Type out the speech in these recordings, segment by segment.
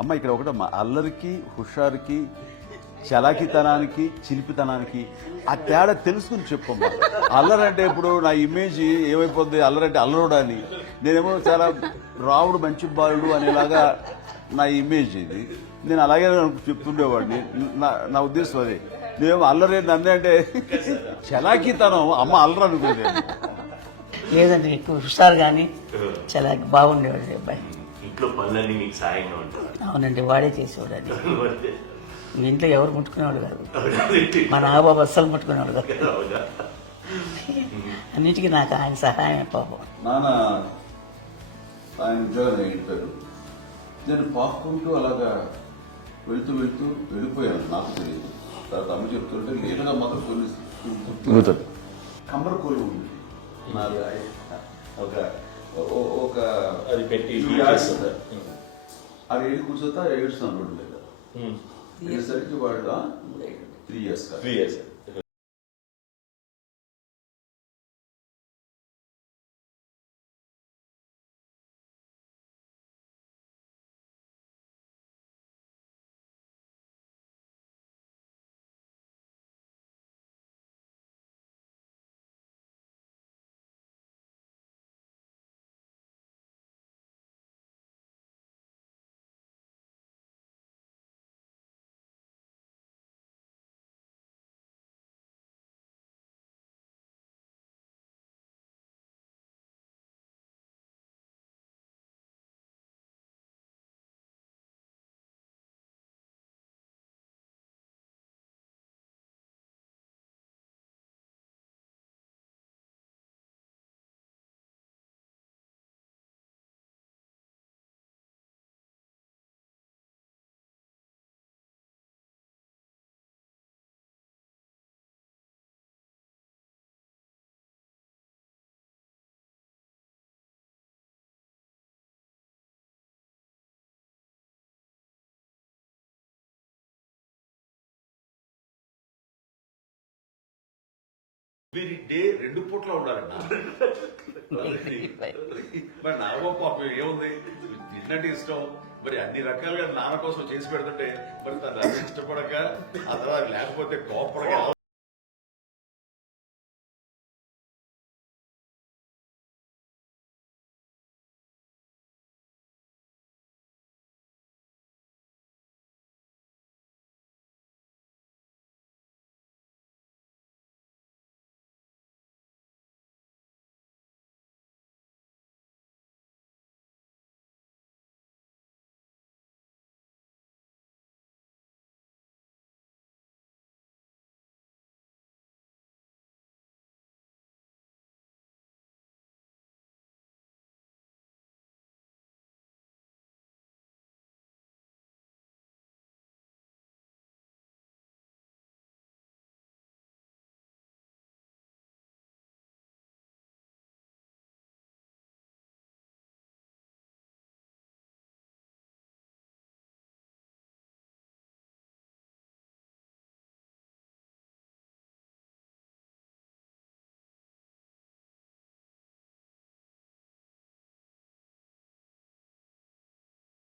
అమ్మ ఇక్కడ ఒకటమ్మా, అల్లరికి హుషారుకి చలాకితనానికి చిలిపితనానికి ఆ తేడా తెలుసుకుని చెప్పమ్మా. అల్లరంటే ఇప్పుడు నా ఇమేజ్ ఏమైపోద్ది, అల్లరంటే అల్లరుడు అని, నేనేమో చాలా రావుడు మంచి బాలుడు అనేలాగా నా ఇమేజ్ ఇది. నేను అలాగే చెప్తుండేవాడిని. నా ఉద్దేశం అదే. నేనేమో అల్లరే నన్నే అంటే చలాకితనం అమ్మ అల్లరు అనుకుంటే. లేదండి, ఎక్కువ హుషారు కానీ చాలా బాగుండేవాడు అబ్బాయి. ఇంట్లో పనులన్నీ మీకు సాయంగా ఉంటారు? అవునండి, వాడే చేసేవాడు. అది ఇంట్లో ఎవరు ముట్టుకునేవాడు కాదు, మా నాగబాబు అస్సలు ముట్టుకునేవాడు కాదు. అన్నిటికీ నాకు ఆయన సహాయం పాపం. నాన్న ఆయన ఉద్యోగం వెళ్ళిపోయారు. నేను పాక్కుంటూ అలాగా వెళుతూ వెళ్ళిపోయాను, నాకు తెలియదు. తర్వాత అమ్మ చెప్తుంటే లేటుగా మాత్రం కొన్ని కమ్మర కోలు ఉంది నాది. ఒక అది పెట్టి అది వెళ్ళి కూర్చోతా ఏడుస్తాను రోడ్డు మీద. వెళ్ళేసరికి వాడు 3 years. వీరి డే 2 పూట్ల ఉండాలండి. మరి నాగబాబు పాపం ఏముంది, తిన్నట్టు ఇష్టం. మరి అన్ని రకాలుగా నాన్న కోసం చేసి పెడుతుంటే మరి తను ఇష్టపడక ఆ తర్వాత లేకపోతే కోపడగా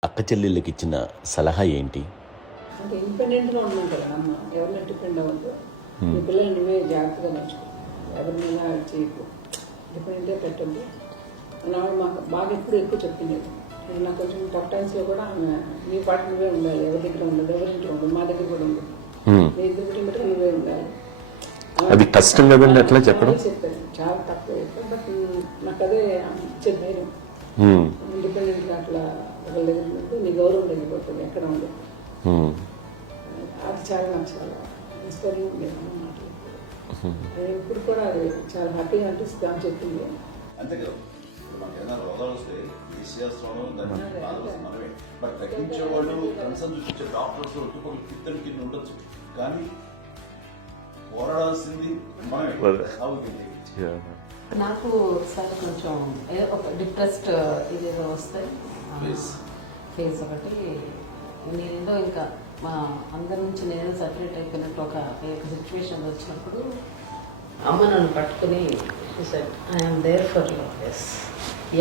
అక్క చెల్లెళ్ళకి ఇచ్చిన సలహా ఏంటి? అంటే ఇండిపెండెంట్గా ఉండడం కదా అమ్మ, ఎవరిని డిపెండ్ అవ్వద్దు. మీ పిల్లలు నువ్వే జాగ్రత్తగా నేర్చుకో, ఎవరినైనా చేయకు, డిపెండెంటే పెట్టద్దు. మాకు బాగా ఎక్కువ చెప్పింది. నాకు కొంచెం టఫ్ టైమ్స్లో కూడా నీ పాటు నువ్వే ఉండాలి, ఎవరి దగ్గర ఉండదు, ఎవరింట్లో ఉండదు, మా దగ్గర కూడా ఉండదు, నీ దగ్గర బట్టి నువ్వే ఉండాలి. అది కష్టం కదండి అట్లా చెప్పడం. చెప్పాను, చాలా తక్కువ చెప్పాను. బట్ నాకు అదే ఇచ్చే ధైర్యం. ఇండిపెండెంట్గా అట్లా ఒకళ్ళ దగ్గర ఉంటే నీ గౌరవం తగ్గిపోతుంది, ఎక్కడ ఉండదు. అది చాలా నాకు చాలా ఇన్స్పైరింగ్ ఉండేది అన్నమాట. ఇప్పుడు కూడా అది చాలా హ్యాపీగా అనిపిస్తుంది అని చెప్పింది. అంతే కదా, మనకి ఏదైనా రోగాలు వస్తే విషయాస్త్రంలో మనమే. బట్ తగ్గించే వాళ్ళు కన్సర్న్ చూపించే డాక్టర్స్ ఒట్టుకోలు కిత్తడి కింద ఉండొచ్చు, కానీ పోరాడాల్సింది మనమే. నాకు సార్ కొంచెం ఒక డిప్రెస్డ్ ఇదేదో వస్తాయి ఫేజ్ ఒకటి. నేనేదో ఇంకా మా అందరి నుంచి నేను సపరేట్ అయిపోయినట్టు ఒక సిచ్యువేషన్ వచ్చినప్పుడు అమ్మ నన్ను పట్టుకుని He said, I am there for you. Yes.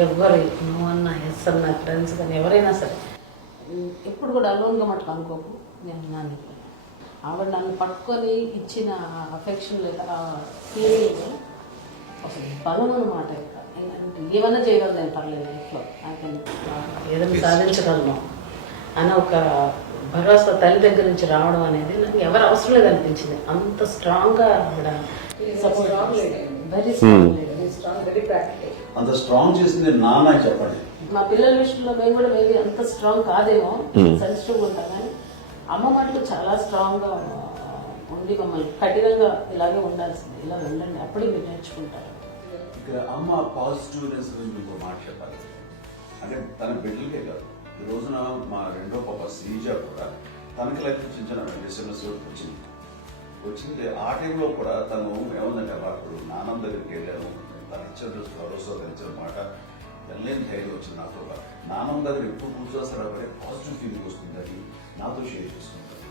ఎవరు నువ్వు అన్నా ఎస్ అన్న ఫ్రెండ్స్ కానీ ఎవరైనా సరే ఎప్పుడు కూడా అలోన్గా మటుకు అనుకోకు నేను ఉన్నాను. ఆవిడ నన్ను పట్టుకొని ఇచ్చిన అఫెక్షన్ లేదా ఫీలింగ్ అసలు బలం అన్నమాట. ఏమన్నా చేయగలను నేను పర్లేదు లైఫ్లో, ఏదైనా సాధించగలను అని ఒక భరోసా తల్లి దగ్గర నుంచి రావడం అనేది నాకు ఎవరు అవసరం లేదనిపించింది. అంత స్ట్రాంగ్గా ఆవిడ strong lady, very strong strong, very practical. అంత స్ట్రాంగ్ చేసింది నాన్న చెప్పండి. మా పిల్లల విషయంలో మేము కూడా మేబీ అంత స్ట్రాంగ్ కాదేమో, సెన్సిటివ్గా ఉంటాం, కానీ అమ్మ మటుకు చాలా స్ట్రాంగ్గా ఉండి మమ్మల్ని కఠినంగా ఇలాగే ఉండాల్సింది, ఇలా ఉండండి అప్పుడే మీరు నేర్చుకుంటారు. ఇక్కడ అమ్మ పాజిటివ్నెస్ గురించి మీకు మాట చెప్పాలి. అంటే తన బిడ్డలకే కాదు, ఈ రోజున మా రెండో పాప శ్రీజ కూడా తనకి లైఫ్ చిన్న ఎస్ఎంఎస్ వచ్చింది. ఆ టైంలో కూడా తను ఏముందంటే అప్పుడు నాన్నమ్మ దగ్గరికి వెళ్ళాను, తను ఇచ్చిన భరోసా, తను ఇచ్చిన మాట వెళ్ళలేని ధైర్యం వచ్చింది నాతో. నాన్నమ్మ దగ్గర ఎప్పుడు కూర్చోస్తాడు అప్పుడే పాజిటివ్ ఫీలింగ్ వస్తుందని నాతో షేర్ చేసుకుంటాను.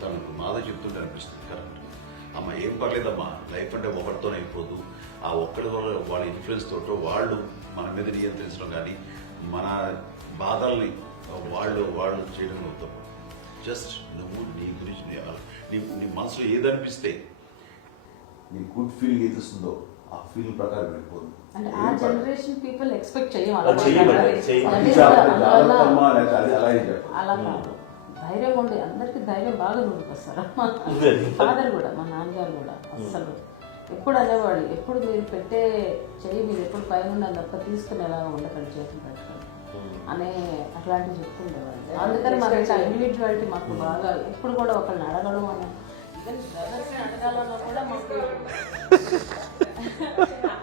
తనకు మాదో చెప్తుంటే అనిపిస్తుంది కరెక్ట్. అమ్మ ఏం పర్లేదమ్మా, లైఫ్ అంటే ఒకరితోనే అయిపోదు, ఆ ఒక్కరి వల్ల వాళ్ళ ఇన్ఫ్లుయెన్స్ తోటో వాళ్ళు మన మీద నియంత్రించడం కానీ మన బాధల్ని వాళ్ళు చేయడం అవుతాం. జస్ట్ నువ్వు నీ గురించి నీ మనసులో ఏదనిపిస్తే నీ గుడ్ ఫీలింగ్ ఏది వస్తుందో ఆ ఫీలింగ్ ప్రకారం వెళ్ళిపోదు. అంటే ఆ జనరేషన్ పీపుల్ ఎక్స్పెక్ట్ చేయం అలాగే అలా కాదు. ధైర్యం ఉండి అందరికి ధైర్యం బాగా నూరుకొస్తారు. ఫాదర్ కూడా, మా నాన్నగారు కూడా అస్సలు ఎప్పుడు అనేవాడు, ఎప్పుడు మీరు పెట్టే చెయ్యి మీరు ఎప్పుడు పైన తప్ప తీసుకుని ఎలా ఉండకండి, చేతులు పెట్టుకొని అనే అట్లాంటివి చెప్తుండేవాళ్ళు. అందుకని మాకు ఇండివిజువాలిటీ మాకు బాగా ఎప్పుడు కూడా ఒకళ్ళని అడగడం అని, ఈవెన్ బ్రదర్స్ని అడగాలన్నా కూడా మాకు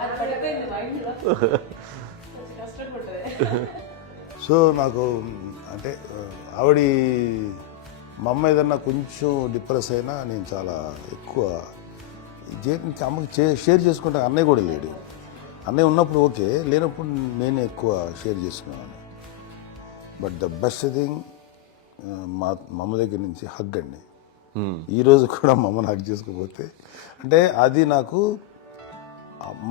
అది పడిపోయింది మైండ్లో, కష్టపడుతుంది. సో నాకు అంటే ఆవిడ మా అమ్మ ఏదన్నా కొంచెం డిప్రెస్ అయినా నేను చాలా ఎక్కువ అమ్మకి షేర్ చేసుకుంటే, అన్నయ్య కూడా లేడు. అన్నయ్య ఉన్నప్పుడు ఓకే, లేనప్పుడు నేనే ఎక్కువ షేర్ చేసుకున్నాను. బట్ ద బెస్ట్ థింగ్ మా అమ్మ దగ్గర నుంచి హగ్ అండి. ఈరోజు కూడా మా అమ్మని హగ్ చేసుకోకపోతే అంటే అది నాకు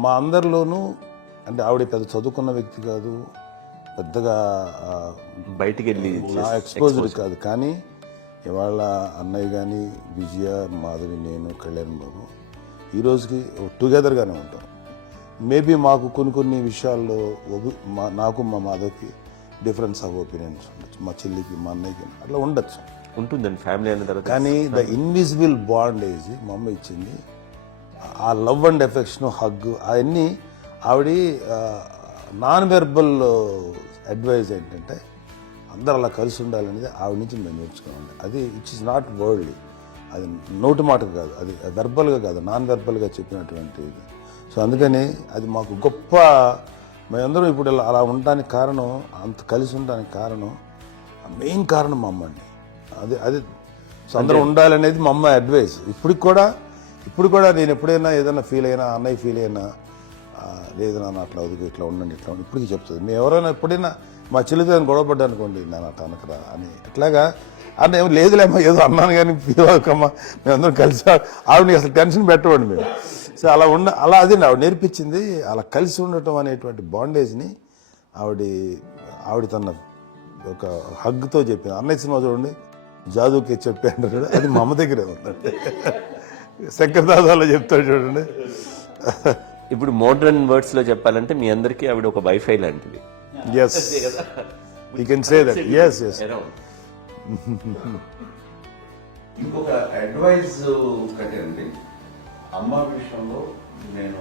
మా అందరిలోనూ, అంటే ఆవిడ పెద్ద చదువుకున్న వ్యక్తి కాదు, పెద్దగా బయటికి వెళ్ళి ఎక్స్పోజర్ కాదు, కానీ ఇవాళ అన్నయ్య కానీ విజయ, మాధవి, నేను, కళ్యాణ్ బాబు ఈ రోజుకి టుగెదర్గానే ఉంటాం. మేబీ మాకు కొన్ని విషయాల్లో నాకు మా మాధవ్కి డిఫరెన్స్ ఆఫ్ ఒపీనియన్స్ ఉండొచ్చు, మా చెల్లికి, మా అన్నయ్యకి అట్లా ఉండొచ్చు, ఉంటుందండి ఫ్యామిలీ అన్న తర్వాత. కానీ ద ఇన్విజిబుల్ బాండేజ్ మా అమ్మ ఇచ్చింది, ఆ లవ్ అండ్ ఎఫెక్షన్, హగ్, అవన్నీ ఆవిడ నాన్ వెర్బల్ అడ్వైజ్ ఏంటంటే అందరూ అలా కలిసి ఉండాలనేది ఆవిడ నుంచి మేము నేర్చుకోవాలి. అది ఇట్స్ ఇస్ నాట్ వర్డ్లీ, అది నోటి మాటకు కాదు, అది వెర్బల్గా కాదు, నాన్ వెర్బల్గా చెప్పినటువంటి ఇది. సో అందుకని అది మాకు గొప్ప, మేమందరం ఇప్పుడు అలా ఉండడానికి కారణం, అంత కలిసి ఉండడానికి కారణం, మెయిన్ కారణం మా అమ్మ అండి. అది సో అందరూ ఉండాలనేది మా అమ్మ అడ్వైస్. ఇప్పుడు కూడా నేను ఎప్పుడైనా ఏదైనా ఫీల్ అయినా, అన్నయ్య ఫీల్ అయినా, లేదు నాన్న అట్లా వదుకు, ఇట్లా ఉండండి, ఇట్లా ఉండి ఇప్పటికీ చెప్తుంది. మేము ఎవరైనా ఎప్పుడైనా మా చెల్లితో గొడవపడ్డా అనుకోండి, నేను అట్లా అనకరా అని, ఎట్లాగా అన్న ఏమో లేదులేమ్మా, ఏదో అన్నాను కానీ ఫీల్ అవ్వకమ్మా, మేమందరం కలిసి, ఆవిడని అసలు టెన్షన్ పెట్టవండి మేము. సో అలా అది ఆవిడ నేర్పించింది, అలా కలిసి ఉండటం అనేటువంటి బాండేజ్ని ఆవిడ తన ఒక హగ్తో చెప్పింది. అన్నయ్య సినిమా చూడండి, జాదూకి చెప్పాడు, అది మా అమ్మ దగ్గరే ఉందండి. శంకర్ దాదాలో చెప్తాడు చూడండి. ఇప్పుడు మోడర్న్ వర్డ్స్ లో చెప్పాలంటే మీ అందరికీ ఆవిడ ఒక వైఫై లాంటిది. Yes, you can say that. Yes. ఇంకొక అడ్వైజ్ కట్టండి, అమ్మ విషయంలో నేను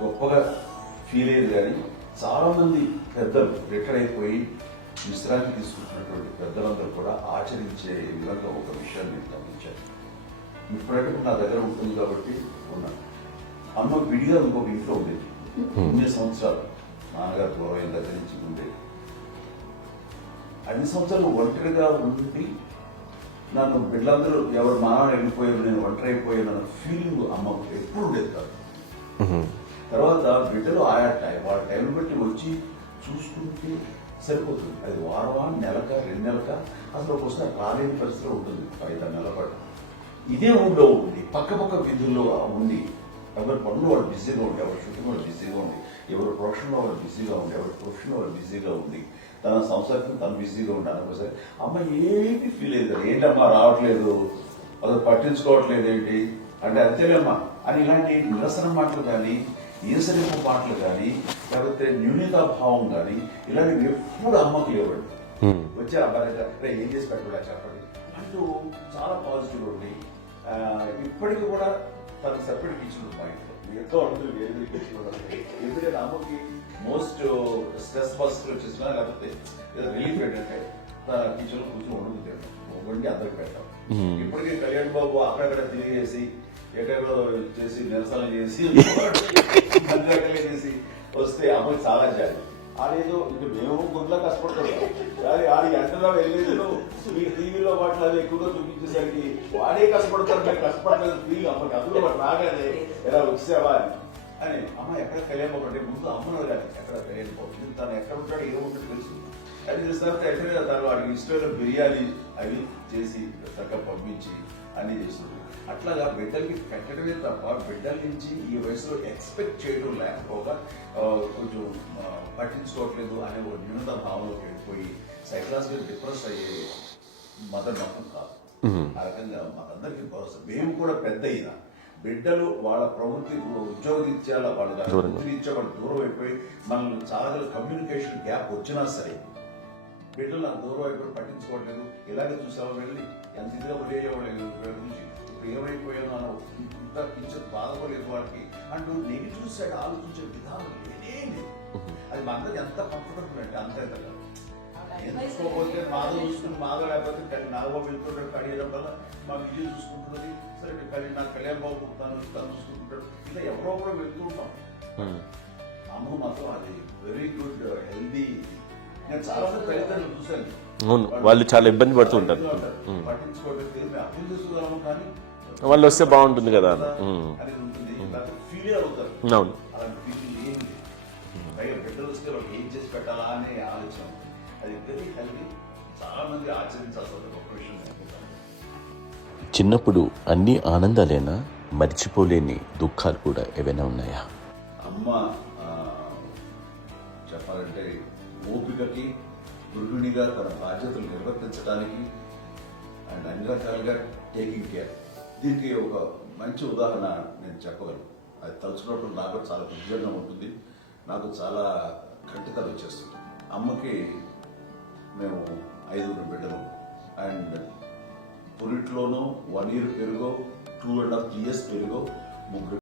గొప్పగా ఫీల్ అయ్యేది, కానీ చాలా మంది పెద్దలు రిటైర్ అయిపోయి విశ్రాంతి తీసుకుంటున్నటువంటి పెద్దలందరూ కూడా ఆచరించే విధంగా ఒక విషయాన్ని నేను గమనించాను. ఇప్పుడంటే నా దగ్గర ఉంటుంది కాబట్టి ఉన్నాను. అమ్మ విడిగా ఇంకొక ఇంట్లో ఉండేది 9 సంవత్సరాలు, నాన్నగారు గౌరవం దగ్గర నుంచి ఉండేది. 5 సంవత్సరాలు ఒంటరిగా ఉండి నన్ను బిడ్డలందరూ ఎవరు మానవుడు వెళ్ళిపోయారు, నేను ఒంటరి అయిపోయాను అన్న ఫీలింగ్ అమ్మకు ఎప్పుడు ఉండేది కాదు. తర్వాత బిడ్డలు ఆయా వాళ్ళ టైం బట్టి వచ్చి చూసుకుంటే సరిపోతుంది. అది వారమా, నెలక, 2 నెలక, అసలు ఒకసారి రాలేని పరిస్థితిలో ఉంటుంది. 5-6 నెలల పాటు ఇదే ఊళ్ళో ఉండి పక్క విధుల్లో ఉండి ఎవరి పనులు వాళ్ళు బిజీగా ఉండి, ఎవరి షూటింగ్ వాళ్ళు బిజీగా ఉండి, ఎవరి ప్రొఫెషన్లో వాళ్ళు బిజీగా ఉండి, ఎవరి ప్రొఫెషన్లో వాళ్ళు బిజీగా ఉండి, తన సంసారం తను బిజీగా ఉంటాను ఒకసారి అమ్మ ఏమి ఫీల్ అయ్యేది కదా, ఏంటమ్మా రావట్లేదు, అసలు పట్టించుకోవట్లేదు ఏంటి అంటే అంతేలేమ్మా అని ఇలాంటి నిరసన మాటలు కానీ, ఈసరింపు మాటలు కానీ, లేకపోతే న్యూనతాభావం కానీ ఇలాంటివి ఎప్పుడు అమ్మకు లేవండి. వచ్చారు అబ్బాయి ఏం చేసి పెట్టడా చెప్పండి అంటూ చాలా పాజిటివ్ ఉండి ఇప్పటికీ కూడా తనకు సెపరేట్ కిచెన్ మా ఇంట్లో ఎంతో ఉంటుంది వేరే కిచెన్. ఎందుకంటే అమ్మకి మోస్ట్ స్ట్రెస్ బస్ వచ్చేసినా లేకపోతే ఏదో రిలీఫ్ ఏంటంటే తన కిచెన్ లో కూర్చొని వండి అందరికి పెట్టాం. ఇప్పటికీ కళ్యాణ్ బాబు అక్కడక్కడ తిరిగేసి ఎక్కడో చేసి నిరసన చేసి చేసి వస్తే అమ్మకి చాలా జాలి. ఆడేదో ఇక మేము గుడ్లా కష్టపడుతున్నాం కానీ ఆడి ఎంతలో వెళ్ళేది మీ టీవీలో వాటిలో అది ఎక్కువగా చూపించేసరికి వాడే కష్టపడతారు, మేము కష్టపడలేదు ఫీల్ అమ్మకి. అందులో వాడు రాగానే ఎలా వచ్చావా అని అమ్మ ఎక్కడ కళ్యాణ్ బాబు ముందు అమ్మను కానీ ఎక్కడ కళ్యాణ్ బాబు తను ఎక్కడ ఉంటాడు ఏముంటుంది తెలుసు. అది చూసిన ఎక్కడ తను వాడికి ఇష్టమైన బిర్యానీ అవి చేసి చక్కగా పంపించి అన్ని చేస్తుంది. అట్లాగా బిడ్డలకి పెట్టడమే తప్ప బిడ్డల నుంచి ఈ వయసులో ఎక్స్పెక్ట్ చేయడం లేకపోగా కొంచెం పట్టించుకోవట్లేదు అనే ఒక న్యూనత భావంలోకి వెళ్ళిపోయి సైకలాజికల్ డిప్రెస్ అయ్యే మదర్ మొత్తం కాదు. ఆ రకంగా మాకందరికీ భరోసా. మేము కూడా పెద్ద అయినా బిడ్డలు వాళ్ళ ప్రవృత్తి ఉద్యోగరీత్యా వాళ్ళు వృత్తిరీత్యా వాళ్ళు దూరం అయిపోయి మనల్ని చాలా కమ్యూనికేషన్ గ్యాప్ వచ్చినా సరే బిడ్డలు నాకు దూరం అయిపోయి పట్టించుకోవట్లేదు. ఇలాగే చూసావా వెళ్ళి ఎంత ఇదిగా వదిలేవాళ్ళు గురించి ఇప్పుడు ఏమైపోయాను అన్న ఇంత కించెం బాధపడలేదు వాళ్ళకి అంటూ నెగిటివ్ సైడ్ ఆలోచించే విధానం లేనే లేదు. అది మా అందరికి ఎంత కంఫర్టబుల్ అంటే అంతే కదా. ఎందుకోకపోతే మాధవ్ చూసుకుని మాధవ్ లేకపోతే నాగబాబు వెళ్తుంటాడు కడియడం వల్ల మా విజయ్ చూసుకుంటున్నది సరే నాకు కళ్యాణ్ బాబు తను చూసుకుంటాడు. ఇలా ఎవరో కూడా వెళ్తూ ఉంటాం. అమ్మ మాత్రం అది వెరీ గుడ్ హెల్దీ. నేను చాలా మంది తల్లిదండ్రులు చూశాను వాళ్ళు చాలా ఇబ్బంది పడుతూ ఉంటారు. పట్టించుకోవడం మేము అర్థం చేసుకోగలము కానీ వాళ్ళు వస్తే బాగుంటుంది కదా అనేది ఉంటుంది. ఫీల్ అవుతారు. అవును, అలాంటి ఫీలింగ్ ఏమి లేదు. పైగా బిడ్డలు వస్తే వాళ్ళకి ఏం చేసి పెట్టాలా అనే ఆలోచన. అది వెరీ హెల్దీ. చాలా మంది ఆచరించాల్సిన ఒక విషయం. చిన్నప్పుడు అన్ని ఆనందాలేనా, మర్చిపోలేని దుఃఖాలు కూడా ఏవైనా ఉన్నాయా? అమ్మ చెప్పాలంటే ఓపికకి గృహిణిగా తన బాధ్యతలు నిర్వర్తించడానికి అండ్ అన్ని రకాలుగా టేకింగ్ కేర్. దీనికి ఒక మంచి ఉదాహరణ నేను చెప్పగలను. అది తలుచుకున్నప్పుడు నాకు చాలా ఉద్యోగం ఉంటుంది, నాకు చాలా ఖండితలు వచ్చేస్తుంది. అమ్మకి మేము 5 బిడ్డలు అండ్ పురిట్లోనూ 1 year పెరుగో 2.5 years పెరుగో 3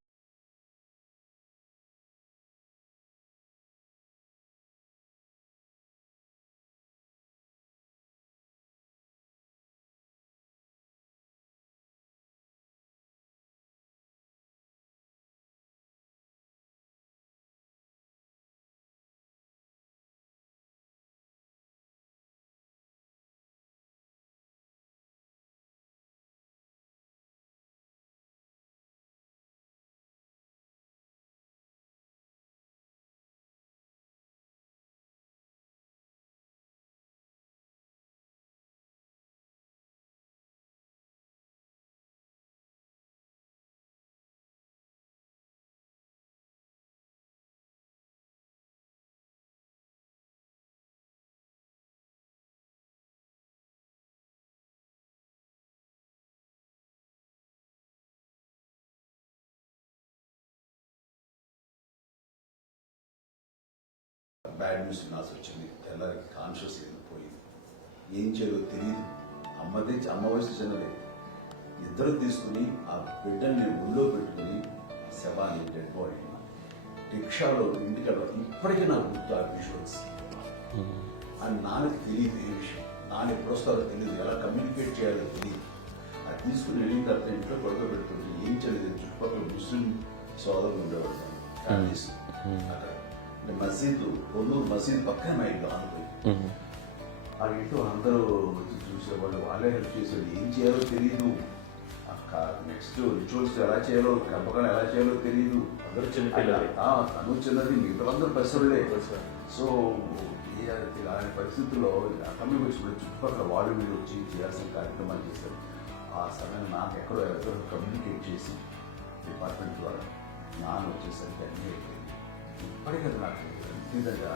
బ్యాడ్ న్యూస్ వినాల్సి వచ్చింది. తెల్లారికి కాన్షియస్ పోయింది. ఏం చేయాలో తెలియదు. అమ్మ వయసు చిన్నదే. ఇద్దరు తీసుకుని ఆ బిడ్డల్ని ఒళ్ళో పెట్టుకుని శవాన్ని డెడ్ బాడీ రిక్షాలో ఇంటికి వెళ్ళడం ఇప్పటికీ నాకు గుర్తు ఆ విజువల్స్. అని నాన్నకి తెలియదు ఏ విషయం. నాన్న ఎప్పుడు వస్తారో తెలియదు, ఎలా కమ్యూనికేట్ చేయాలో తెలియదు. అది తీసుకుని వెళ్ళిన తర్వాత ఇంట్లో గొడవ పెడుతుంది. ఏం చేయలేదు. చుట్టుపక్కల ముస్లిం సోదరులు ఉండేవాళ్ళు ఫ్యామిలీస్. అక్కడ మసీదు కొన్నూరు మసీదు పక్కనే మా ఇంట్లో ఆనుకోయి ఆ ఇంట్లో అందరూ వచ్చి చూసేవాళ్ళు. వాళ్ళే హెల్ప్ చేసేవాళ్ళు. ఏం చేయాలో తెలియదు. నెక్స్ట్ రిచువల్స్ ఎలా చేయాలో, కంపకాలు ఎలా చేయాలో తెలియదు. తను చిన్నది, మిగతాందరూ పరిసరులే. సో అలాంటి పరిస్థితుల్లో అక్కడికి వచ్చినప్పుడు చుట్టుపక్కల వాళ్ళు మీరు వచ్చి చేయాల్సిన కార్యక్రమాలు చేశారు. ఆ సమయం నాకు ఎక్కడో కమ్యూనికేట్ చేసి డిపార్ట్మెంట్ ద్వారా నాన్న వచ్చేసరికి అన్నీ అయిపోయింది. ఇప్పటికీ కదా నాకు నిజంగా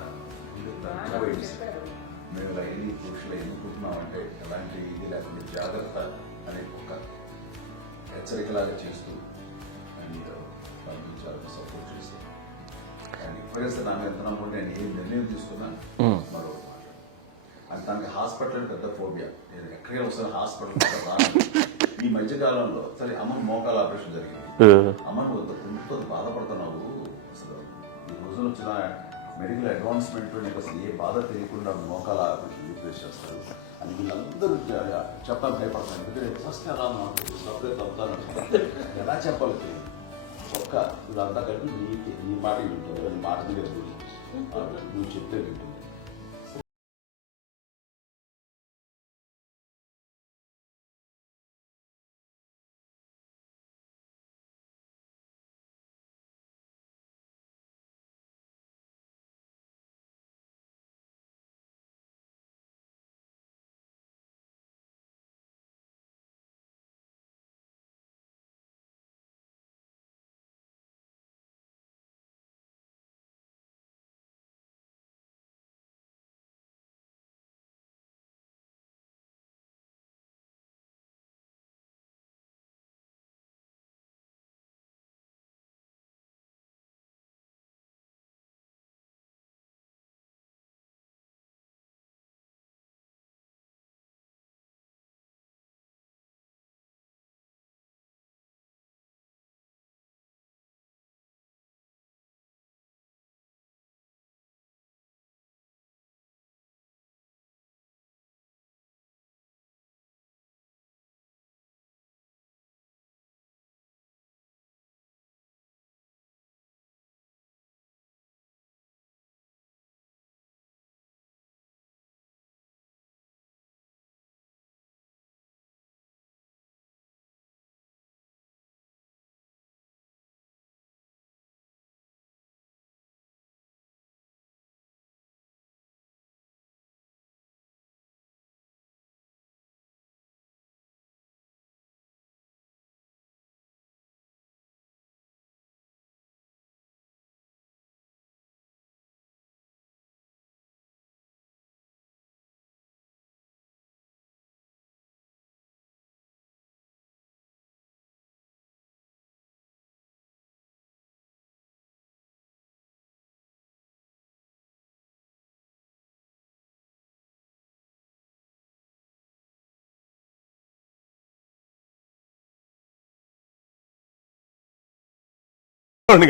మేము ఇలా ఎన్ని పురుషులు ఎన్నుకుంటున్నామంటే ఎలాంటి ఇది లేకుండా జాగ్రత్త అనే ఒక హెచ్చరికలాగా చేస్తూ మీరు పంపించాలని సపోర్ట్ చేస్తాను. అండ్ ఇప్పుడైతే నా మీద నమ్ముకుంటే నేను ఏం నిర్ణయం తీసుకున్నా మరో మాట అది తనకి హాస్పిటల్ పెద్ద ఫోబియా. నేను ఎక్కడికి వస్తాను హాస్పిటల్ రాను. ఈ మధ్యకాలంలో సరే అమ్మ మోకాల ఆపరేషన్ జరిగింది. అమ్మను ఎంతో బాధపడుతున్నావు. అసలు ఈ రోజున వచ్చిన మెడికల్ అడ్వాన్స్మెంట్ నీకు అసలు ఏ బాధ తెలియకుండా మోకాల ఆపరేషన్ రీప్లేస్ చేస్తారు అని వీళ్ళందరూ చెప్పడానికి భయపడతాను. ఎందుకంటే ఫస్ట్ ఎలా నాకు సపరేట్ అవుతాను ఎలా చెప్పాలి ఒక్క ఇదంతా కలిపి నీ మాట వింటుంది నీ మాట మీద నువ్వు చెప్తే వింటుంది.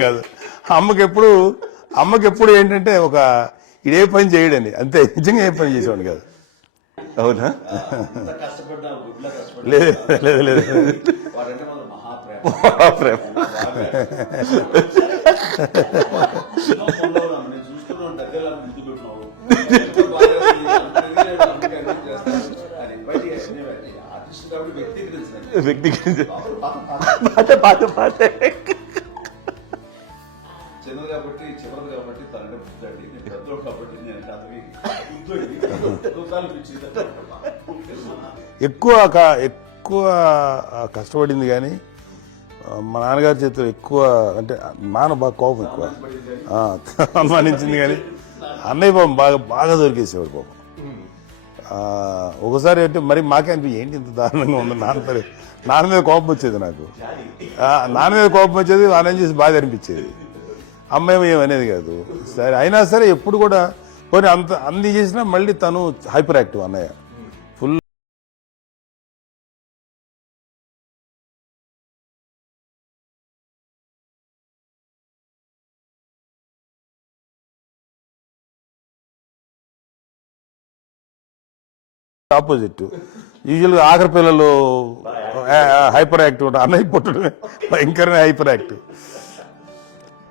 కాదు అమ్మకి ఎప్పుడు ఏంటంటే ఒక ఇదే పని చేయడని అంతే. నిజంగా ఏ పని చేసేవాడిని కాదు. అవునా? కష్టపడ్డా గుడ్లా కష్టపడ్డా లేదు లేదు లేదు వాడంటే మన మహాప్రేమ. నేను చూస్తున్నాను దగ్గర ముందు పెట్టినావు ఆర్టిస్ట్ కాబట్టి వ్యక్తీకరించిన చిన్నది కాబట్టి చివరిది కాబట్టి తనంటే బుద్ధండి. నేను పెద్దోడు కాబట్టి నేను ఎక్కువ కష్టపడింది కానీ మా నాన్నగారి చేతిలో ఎక్కువ అంటే నాన్న బాగా కోపం ఎక్కువ అనుమానించింది కానీ అన్నయ్య పాపం బాగా దొరికేసేవాడు పాపం. ఒకసారి అంటే మరి మాకే అనిపి ఏంటి ఇంత దారుణంగా ఉంది నాన్న మీద కోపం వచ్చేది నాకు. నాన్న మీద కోపం వచ్చేది నాన్న చేసి బాధ అనిపించేది. అమ్మాయి ఏమనేది కాదు. సరే అయినా సరే ఎప్పుడు కూడా పోనీ అన్ని చేసినా మళ్ళీ తను హైపర్ యాక్టివ్ అన్నయ్య ఫుల్. ఆపోజిట్. యూజువల్గా ఆఖరి పిల్లలు హైపర్ యాక్టివ్ ఉంటారు. అన్నయ్య పుట్టడమే భయంకరమైన హైపర్ యాక్టివ్.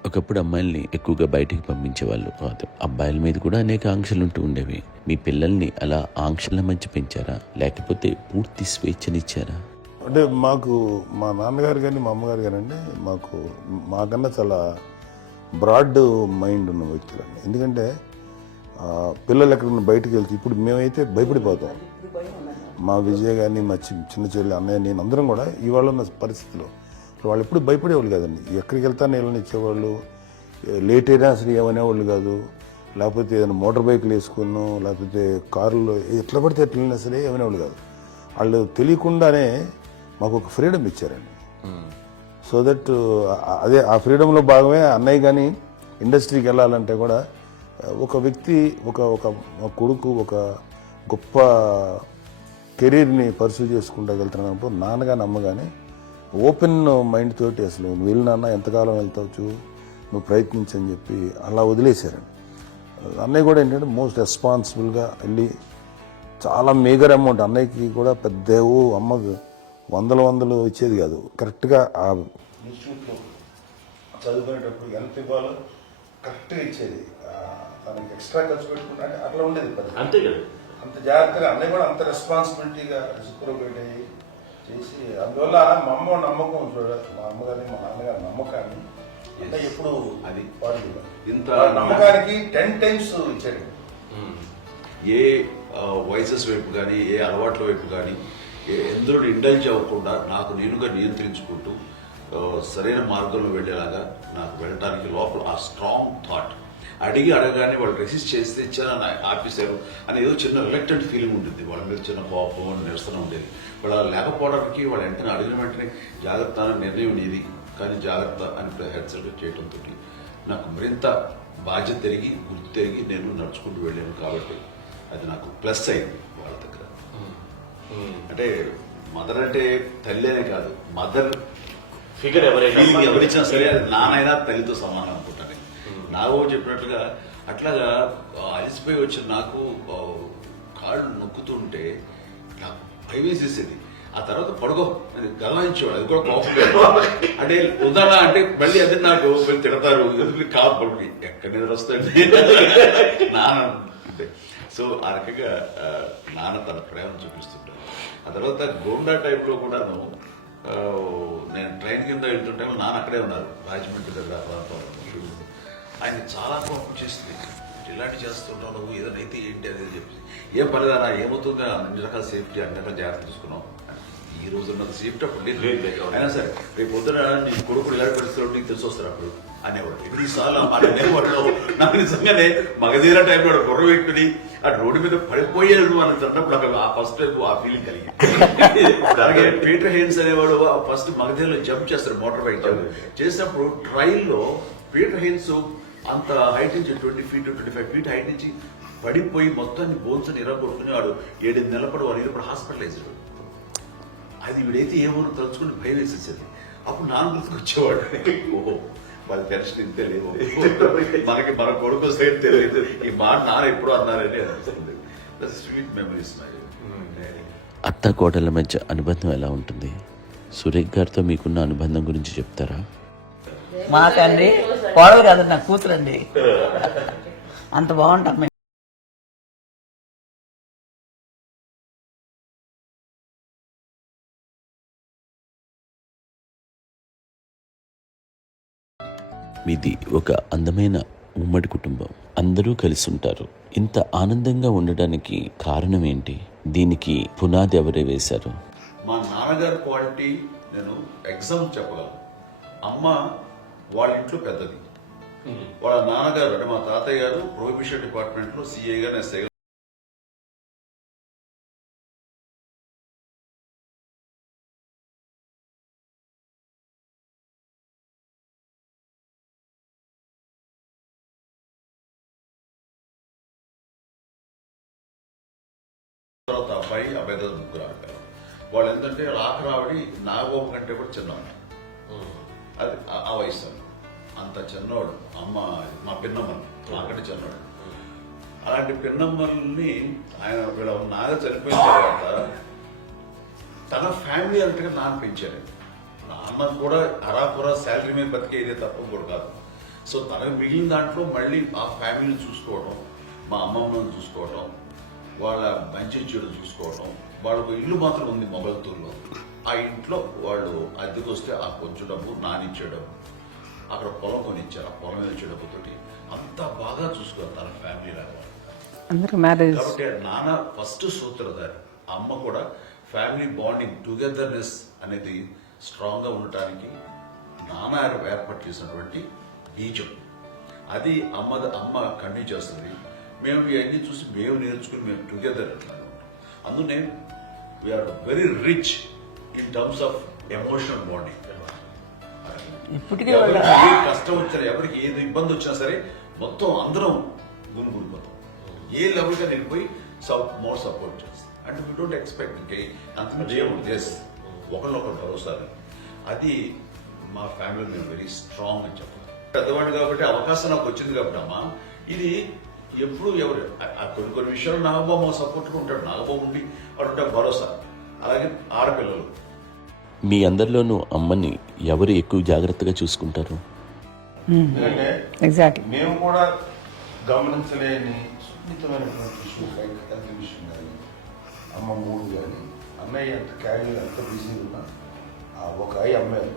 ఒకప్పుడు అమ్మాయిల్ని ఎక్కువగా బయటికి పంపించేవాళ్ళు కాదు. అబ్బాయిల మీద కూడా అనేక ఆంక్షలు ఉంటూ ఉండేవి. మీ పిల్లల్ని అలా ఆంక్షల మధ్య పెంచారా లేకపోతే పూర్తి స్వేచ్ఛనిచ్చారా? అంటే మాకు మా నాన్నగారు కానీ మా అమ్మగారు కానండి మాకన్నా చాలా బ్రాడ్ మైండ్ ఉన్న వ్యక్తులండి. ఎందుకంటే పిల్లలు ఎక్కడన్నా బయటకు వెళ్తే ఇప్పుడు మేమైతే భయపడిపోతాం. మా విజయ్ కానీ మా చిన్న చెల్లి అన్నయ్య నేను అందరం కూడా ఇవాళ ఉన్న పరిస్థితిలో వాళ్ళు ఎప్పుడు భయపడేవాళ్ళు కాదండి. ఎక్కడికి వెళ్తాను నీళ్ళని ఇచ్చేవాళ్ళు, లేట్ అయినా అసలు ఏమనేవాళ్ళు కాదు. లేకపోతే ఏదైనా మోటార్ బైక్లు వేసుకున్నాం, లేకపోతే కారులో ఎట్లా పడితే ఎట్లయినా సరే ఏమనేవాళ్ళు కాదు. వాళ్ళు తెలియకుండానే మాకు ఒక ఫ్రీడమ్ ఇచ్చారండి. సో దట్ అదే ఆ ఫ్రీడంలో భాగమే అన్నయ్య కానీ ఇండస్ట్రీకి వెళ్ళాలంటే కూడా ఒక వ్యక్తి ఒక కొడుకు ఒక గొప్ప కెరీర్ని పర్సూ చేసుకుంటూ వెళ్తున్నప్పుడు నాన్నగాని అమ్మగానే ఓపెన్ మైండ్ తోటి అసలు నువ్వు వెళ్ళి నాన్న ఎంతకాలం వెళ్తావచ్చు, నువ్వు ప్రయత్నించని చెప్పి అలా వదిలేశారండి. అన్నయ్య కూడా ఏంటంటే మోస్ట్ రెస్పాన్సిబుల్గా వెళ్ళి చాలా మేజర్ అమౌంట్, అన్నయ్యకి కూడా పెద్ద అమ్మకు వందలు ఇచ్చేది కాదు. కరెక్ట్గా ఆ ఇన్స్టిట్యూట్లో చదువుకునేటప్పుడు ఎంత ఇవ్వాలో కరెక్ట్గా ఇచ్చేది. తనకి ఎక్స్ట్రా ఖర్చు పెట్టుకుంటే అట్లా ఉండేది పరిస్థితి. అంతే కదా. అంత జాగ్రత్తగా అన్నయ్య కూడా అంత రెస్పాన్సిబిలిటీగా రెసిప్రోకేట్ అయ్యి చేసి, అందువల్ల మా అమ్మ నమ్మకం చూడాలి, మా అమ్మగారిని మా నాన్నగారి నమ్మకాన్ని అంటే ఎప్పుడు అది వాళ్ళు ఇంత నమ్మకానికి 10 times ఇచ్చాడు. ఏ వయసెస్ వైపు కానీ ఏ అలవాట్ల వైపు కానీ ఎందులో ఇండల్జ్ అవ్వకుండా నాకు నేనుగా నియంత్రించుకుంటూ సరైన మార్గంలో వెళ్ళేలాగా నాకు వెళ్ళడానికి లోపల ఆ స్ట్రాంగ్ థాట్, అడగానే వాళ్ళు రెసిస్ట్ చేస్తే ఇచ్చారని ఆపేశారు అని ఏదో చిన్న రిలక్టెంట్ ఫీలింగ్ ఉంటుంది. వాళ్ళ మీద చిన్న కోపం నిరసన ఉండేది. వాళ్ళు అలా లేకపోవడానికి వాళ్ళు వెంటనే అడిగిన వెంటనే జాగ్రత్త అనే నిర్ణయం ఉండేది. కానీ జాగ్రత్త అని హెచ్చరిక చేయడంతో నాకు మరింత బాధ్యత తిరిగి గుర్తు తిరిగి నేను నడుచుకుంటూ వెళ్ళాను. కాబట్టి అది నాకు ప్లస్ అయింది వాళ్ళ దగ్గర. అంటే మదర్ అంటే తల్లి అనే కాదు, మదర్ ఫిగర్ ఎవరిచ్చినా సరే అది నానైనా తల్లితో సమానం అనుకుంటాను. నాగో చెప్పినట్లుగా అట్లాగా అలిసిపోయి వచ్చిన నాకు కాళ్ళు నొక్కుతుంటే నాకు భయం వేసేసేది. ఆ తర్వాత పడుకో గమనించేవాడు, అది కూడా కోపం. అంటే ఉదాహరణ అంటే మళ్ళీ అదే నాకు తిడతారు, కాదు పడుకుని ఎక్కడ నిద్ర వస్తాయండి నాన్న అంటే. సో ఆ రకంగా నాన్న తన ప్రేమ చూపిస్తుంటారు. ఆ తర్వాత గోండా టైప్లో కూడాను నేను ట్రైన్ కింద వెళ్తుంటే నాన్న అక్కడే ఉన్నారు, రాజమండ్రి దగ్గర ప్రాంతంలో. ఆయన చాలా కోపం చేస్తుంది, ఇలాంటి చేస్తుంటావు నువ్వు, ఏదైనా అయితే ఏంటి అనేది చెప్పి, ఏం పర్లేదా ఏమవుతుందో అన్ని రకాల సేఫ్టీ అన్ని రకాల జాగ్రత్త తీసుకున్నాం. ఈ రోజు ఉన్నది సేఫ్టీ అప్పుడు లేదు. అయినా సరే రేపు పొద్దున నీ కొడుకులు ఇలాంటి పరిస్థితులు నీకు తెలిసి వస్తారు అప్పుడు అనేవాడు. ఎన్నిసార్లు అనేవాడు. నాకు నిజంగానే మగధీర టైంలో గుర్ర వ్యక్తిని ఆ రోడ్డు మీద పడిపోయాడు అని అన్నప్పుడు నాకు ఆ ఫస్ట్ టైం ఆ ఫీలింగ్ కలిగింది. అలాగే పీటర్ హెయిన్స్ అనేవాడు ఫస్ట్ మగధీరలో జంప్ చేస్తారు, మోటార్ బైక్ జంప్ చేసినప్పుడు ట్రైల్లో పీటర్ హెయిన్స్ అంత హైట్ నుంచి 20 feet 25 feet హైట్ నుంచి పడిపోయి మొత్తాన్ని బోన్స్ ఇరగొట్టుకుని వాడు 7 నెలల వాడు ఇప్పుడు హాస్పిటలైజ్డ్. అది వీడైతే ఏమో తలుచుకుని భయం వేసేసేది. అప్పుడు నాన్న గుర్తుకొచ్చేవాడు, ఓహో వాళ్ళ టెన్షన్ ఇంతే లేవు, మనకి మన కొడుకు వస్తే తెలియదు ఈ మాట నాన్న ఎప్పుడు అన్నారని అనిపిస్తుంది. Sweet memories. అత్త కోడళ్ళ మధ్య అనుబంధం ఎలా ఉంటుంది? సురేఖ్ గారితో మీకున్న అనుబంధం గురించి చెప్తారా? మాకండి కోడలు కాదు, నా కూతురండి. అంత బాగుంటాం మేము. మీది ఒక అందమైన ఉమ్మడి కుటుంబం, అందరూ కలిసి ఉంటారు. ఇంత ఆనందంగా ఉండడానికి కారణం ఏంటి? దీనికి పునాది ఎవరే వేశారు? మా నాన్నగారి క్వాలిటీ నేను ఎగ్జాంపుల్ చెప్పగలను. అమ్మ వాళ్ళ ఇంట్లో పెద్దది, వాళ్ళ నాన్నగారు అంటే మా తాతయ్య గారు ప్రొహిబిషన్ డిపార్ట్మెంట్ లో సిఐగా ఎస్ఐగా తర్వాత అబ్బాయి తర్వాత ముగ్గురు ఆడతారు. వాళ్ళు ఏంటంటే రాకరావడి నాగోప కంటే కూడా చిన్నవాడు. అది ఆ వయసు అంత చిన్నవాడు. అమ్మ మా పిన్నమ్మని నాకంటే చిన్నవాడు. అలాంటి పిన్నమ్మల్ని ఆయన వీళ్ళ నాగ చనిపోయిన తర్వాత తన ఫ్యామిలీ అంతగా నాన్న పెంచారు. నాన్న కూడా అరాపురా శాలరీ మీద బతికేదే తప్ప కూడా కాదు. సో తనకు మిగిలిన దాంట్లో మళ్ళీ ఆ ఫ్యామిలీని చూసుకోవడం, మా అమ్మమ్మను చూసుకోవడం, వాళ్ళ మంచి చెడు చూసుకోవడం. వాళ్ళకు ఇల్లు మాత్రం ఉంది మొగల్తూరులో. ఆ ఇంట్లో వాళ్ళు అద్దెకు వస్తే ఆ కొంచెం డబ్బు నానిచ్చే డబ్బు, అక్కడ పొలం కొనిచ్చారు, ఆ పొలం ఇచ్చే డబ్బుతోటి అంతా బాగా చూసుకోవాలి తన ఫ్యామిలీ లాగా. కాబట్టి నాన్న ఫస్ట్ సూత్రధారి, అమ్మ కూడా ఫ్యామిలీ బాండింగ్ టుగెదర్నెస్ అనేది స్ట్రాంగ్గా ఉండటానికి నాన్న ఏర్పాటు చేసినటువంటి బీజం. అది అమ్మ కంటిన్యూ చేస్తుంది. మేము ఇవన్నీ చూసి మేము నేర్చుకుని మేము టుగెదర్ అందునే we are very rich in terms of emotional bonding. ఇప్పటికీ ఎవరికి ఏ కష్టం వచ్చినా, ఎవరికి ఏది ఇబ్బంది వచ్చినా సరే మొత్తం అందరం గుమిగూడిపోతాం. ఏ లెవెల్గా వెళ్ళిపోయి మోర్ సపోర్ట్ చేస్తాం. అంటే వీ డోంట్ ఎక్స్పెక్ట్ ఇంకే అంతకుమించి ఏముంది. జస్ట్ ఒకరినొకరు భరోసా. అది మా ఫ్యామిలీ మేము వెరీ స్ట్రాంగ్ అని చెప్పాలి. పెద్దవాడు కాబట్టి అవకాశం నాకు వచ్చింది కాబట్టి అమ్మా, ఇది ఎప్పుడు ఎవరు కొన్ని విషయాలు నాగబాబు సపోర్ట్గా ఉంటాడు. నాగబాబు ఉండి వాడు ఉంటే భరోసా. అలాగే ఆడపిల్లలు మీ అందరిలోనూ అమ్మని ఎవరు ఎక్కువ జాగ్రత్తగా చూసుకుంటారు? ఎందుకంటే ఎగ్జాక్ట్లీ. మేము కూడా గమనించలేని సున్నితమైనటువంటి ఇష్యూస్ లైక్ హెల్త్ విషయం కానీ, అమ్మ మూడు కానీ, అన్నయ్య ఎంత క్యారీగా ఎంత బిజీ ఉన్నా ఒక అమ్మాయి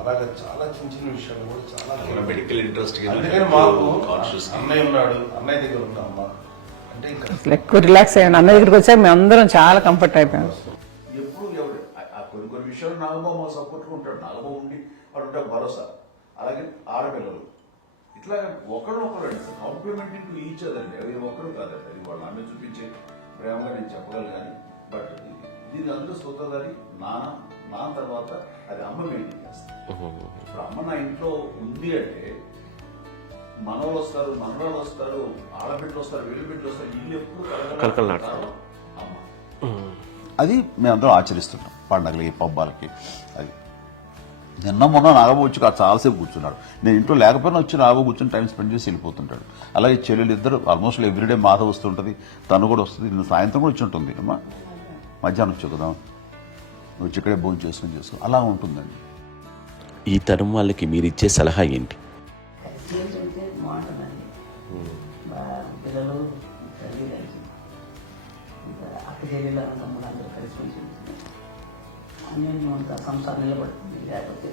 అలాగే చాలా చిన్న చిన్న విషయాలు కూడా చాలా మెడికల్ ఇంట్రెస్ట్. అందుకని మాకు అన్నయ్య ఉన్నాడు, అన్నయ్య దగ్గర ఉన్న అమ్మ అంటే ఇంకా ఎక్కువ రిలాక్స్ అయ్యాను. అన్న దగ్గరికి వచ్చాక మేము అందరం చాలా కంఫర్ట్ అయిపోయాం. ఎప్పుడు ఎవరు కొన్ని విషయాలు నాగబాబు సపోర్ట్గా ఉంటాడు. నాగబాబు ఉండి వాడు ఉంటే భరోసా. అలాగే ఆడపిల్లలు ఇట్లా ఒకరు కాంప్లిమెంటింగ్ టు ఈచ్ అదర్ అండి. అవి ఒకరు కాదండి. అది వాళ్ళు అన్న చూపించే ప్రేమగా నేను చెప్పగలను కానీ, బట్ దీని అందరూ సూత్రధారి నాన్న తర్వాత అది అమ్మ మెయింటైన్ చేస్తారు. ఇప్పుడు అమ్మ నా ఇంట్లో ఉంది అంటే మనవలు వస్తారు, మనవరాలు వస్తారు, ఆడబిడ్డలు వస్తారు, వీళ్ళబిడ్డలు వస్తారు. ఇల్లు ఎప్పుడు కలకలాడతారు. అమ్మ అది మేమందరం ఆచరిస్తున్నాం పండగలకి, పబ్బాలకి. అది నిన్న మొన్న నాగబాబు వచ్చి చాలాసేపు కూర్చున్నాడు. నేను ఇంట్లో లేకపోయినా వచ్చి నాగబాబు కూర్చొని టైం స్పెండ్ చేసి వెళ్ళిపోతుంటాడు. అలాగే చెల్లెలు ఇద్దరు ఆల్మోస్ట్ ఎవ్రీడే మాధ వస్తుంటుంది, తను కూడా వస్తుంది. నిన్న సాయంత్రం కూడా వచ్చి ఉంటుంది. అమ్మా మధ్యాహ్నం వచ్చి కదా వచ్చి ఇక్కడే భోజనం చేసుకో అలా ఉంటుందండి. ఈ తరం వాళ్ళకి మీరు ఇచ్చే సలహా ఏంటి? కలిసి ఉంటే బాగుంటుందండి. పిల్లలు తల్లి కలిసి అక్క చెల్లెలు తమ్ముడు అందరూ కలిసి ఉంటుంది. అన్యోన్యం అంతా సంసారం నిలబడుతుంది. లేకపోతే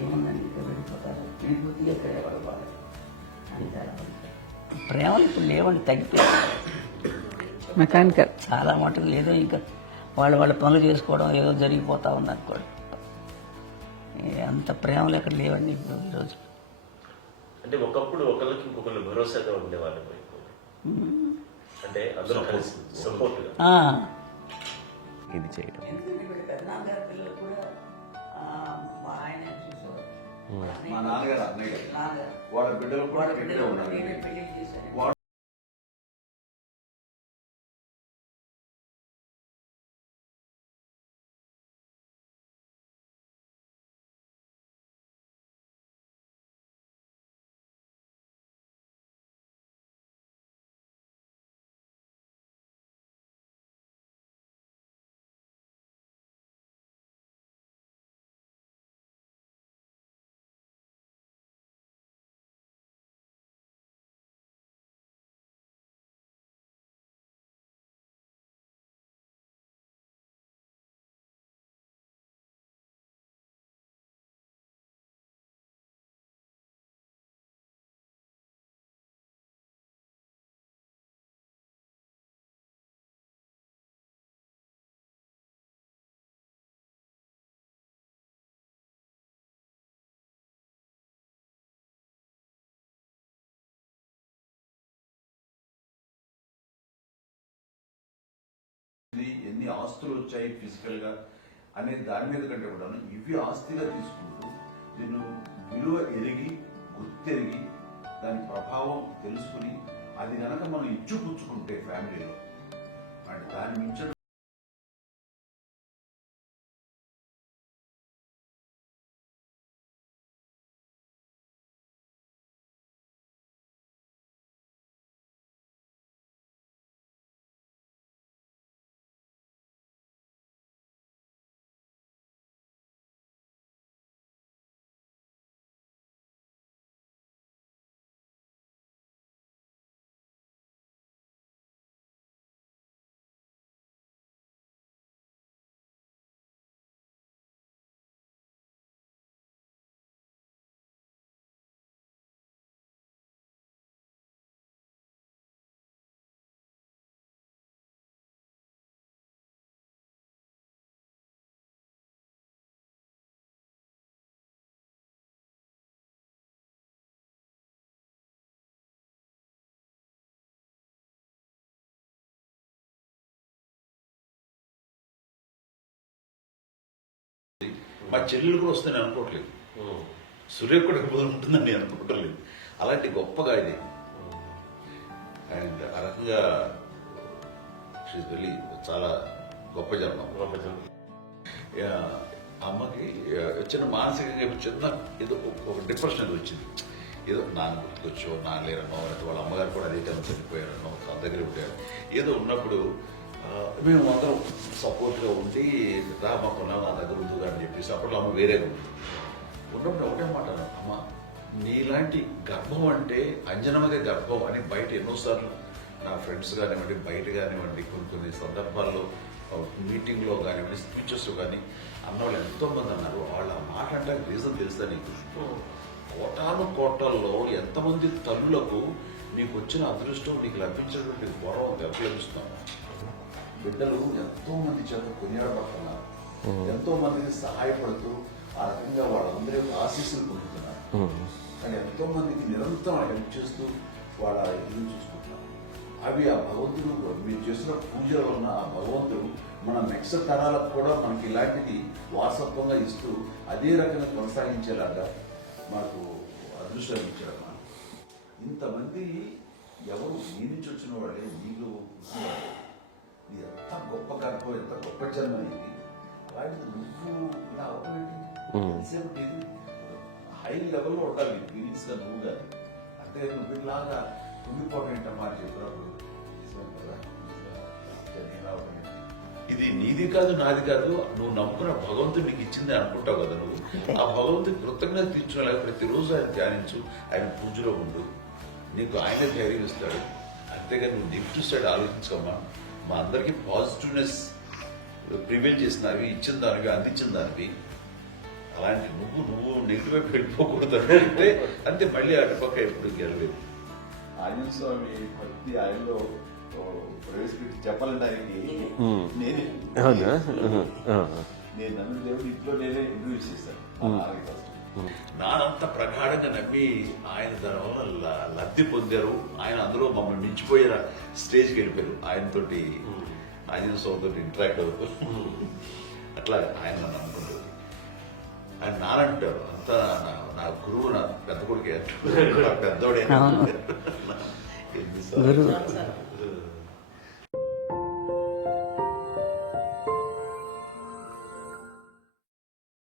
ఏముందండి ఇక్కడ వెళ్ళిపోతారు, వెళ్ళిపోతే ఎక్కడే పడిపోవాలి అని తేడా. ప్రేమలు ఇప్పుడు లేవండి, తగ్గిపోయాయి. మెకానికల్ చాలా మటుకు ఏదో ఇంకా వాళ్ళ పనులు చేసుకోవడం ఏదో జరిగిపోతా ఉంది అనుకోండి. అంత ప్రేమలు ఎక్కడ లేవండి ఇప్పుడు ఈరోజు. అంటే ఒకప్పుడు ఒకరికి ఇంకొకరు భరోసాగా ఉండేవాళ్ళు. అంటే అందరూ కలిసి సపోర్ట్గా ఇది చేయడం. పెద్దనాన్నగారి పిల్లలు కూడా ఆయన చూసేవారు. మా నాన్నగారు అన్నయ్య నాన్నగారు వాళ్ళ బిడ్డలు కూడా వాళ్ళ ఇక్కడే బిడ్డలు ఉన్నారు. నేనే పెళ్లి చేశాను. ఎన్ని ఆస్తులు వచ్చాయి ఫిజికల్ గా అనే దాని మీద కంటే కూడా ఇవి ఆస్తిగా తీసుకుంటూ దీన్ని విలువ ఎరిగి గుర్తెరిగి దాని ప్రభావం తెలుసుకుని అది కనుక మనం ఇచ్చిపుచ్చుకుంటే ఫ్యామిలీలో అంటే దాని మించిన మా చెల్లెలు కూడా వస్తే నేను అనుకోవట్లేదు, సూర్య కూడా ఇబ్బంది ఉంటుందని నేను అనుకోవట్లేదు. అలాంటి గొప్పగా ఇది. అండ్ ఆ రకంగా వెళ్ళి చాలా గొప్ప జన్మం. అమ్మకి చిన్న మానసికంగా చిన్న ఏదో ఒక డిప్రెషన్ ఏదో వచ్చింది. ఏదో నాన్న గుర్తుకొచ్చో, నాన్న లేరనో, లేకపోతే వాళ్ళ అమ్మగారు కూడా అదే టైం చనిపోయారనో, తన దగ్గర ఉంటారు. ఏదో ఉన్నప్పుడు మేము అందరం సపోర్ట్గా ఉండి రామకున్నా నా దగ్గర ఉందిగా అని చెప్పేసి అప్పట్లో అమ్మ వేరే ఉన్నప్పుడు ఒకటే మాట అన్నాను, అమ్మ నీలాంటి గర్భం అంటే అంజనమదే గర్భం అని బయట ఎన్నోసార్లు నా ఫ్రెండ్స్ కానివ్వండి, బయట కానివ్వండి, కొన్ని సందర్భాల్లో మీటింగ్లో కానివ్వండి, స్పీచెస్లో కానీ అన్నవాళ్ళు ఎంతోమంది అన్నారు. వాళ్ళ మాట అంటే రీజన్ తెలుసా నీకు? కోటాను కోటల్లో ఎంతమంది తల్లులకు నీకు వచ్చిన అదృష్టం, నీకు లభించినటువంటి గౌరవం లభిస్తున్నాము. బిడ్డలు ఎంతో మంది చేత కొనియాడబడుతున్నారు, ఎంతో మందికి సహాయపడుతూ ఆ రకంగా వాళ్ళందరి ఆశీస్సులు పొందుతున్నారు. కానీ ఎంతో మందికి నిరంతరం హెల్ప్ చేస్తూ వాళ్ళ ఇల్లు చూసుకుంటున్నారు. అవి ఆ భగవంతుడు మీరు చేసిన పూజల వలన ఆ భగవంతుడు మన నెక్స్ట్ తరాలకు కూడా మనకి ఇలాంటిది వారసత్వంగా ఇస్తూ అదే రకంగా కొనసాగించేలాగా మాకు అదృష్టాన్ని ఇచ్చారు. ఇంతమంది ఎవరు మీ నుంచి వచ్చిన వాళ్ళే మీకు ఇది ఎంత గొప్ప గర్భం, ఎంత గొప్ప జన్మ ఇది. అలాంటిది నువ్వు ఇలా అవన్నీ హై లెవెల్లో ఉండాలి ఫీలింగ్స్ గా నువ్వు కానీ. అంటే నువ్వు ఇలాగా ఉండిపోవడం ఏంటమ్మా అని చెప్పినప్పుడు ఇది నీది కాదు, నాది కాదు, నువ్వు నమ్ముకున్న భగవంతుడు నీకు ఇచ్చింది అనుకుంటావు కదా. నువ్వు ఆ భగవంతుడి కృతజ్ఞత తీర్చుకోలేక ప్రతిరోజు ఆయన ధ్యానించు, ఆయన పూజలో ఉండు, నీకు ఆయన ధైర్యం ఇస్తాడు. అంతేగాని నువ్వు నెగిటివ్ సైడ్ ఆలోచించమ్మా. మా అందరికీ పాజిటివ్నెస్ ప్రివెంట్ చేసిన దానివి, ఇచ్చిన దానివి, అందించిన దానివి. అలాంటి నువ్వు నెగిటివ్ వైపు వెళ్ళిపోకూడదు అంటే అంతే. మళ్ళీ అటుపక్క ఎప్పుడు గెలలేదు. ఆంజనేయ స్వామి భక్తి ఆయనలో ప్రవేశపెట్టి చెప్పాలంటే ఆయనకి నేనే నేను నన్ను దేవుడు ఇంట్లో నేనే ఇంటర్వ్యూ చేశాను. నానంత ప్రగాఢంగా నమ్మి ఆయన దానివల్ల లబ్ధి పొందారు. ఆయన అందులో మమ్మల్ని మించిపోయే స్టేజ్కి వెళ్ళిపోయారు. ఆయనతోటి ఆంజనేయ స్వామితో ఇంటరాక్ట్ అవుతూ అట్లా ఆయన నన్ను అనుకుంటారు. ఆయన నానంటారు అంతా నా గురువు, నా పెద్ద కొడుకు పెద్దోడే. గురువు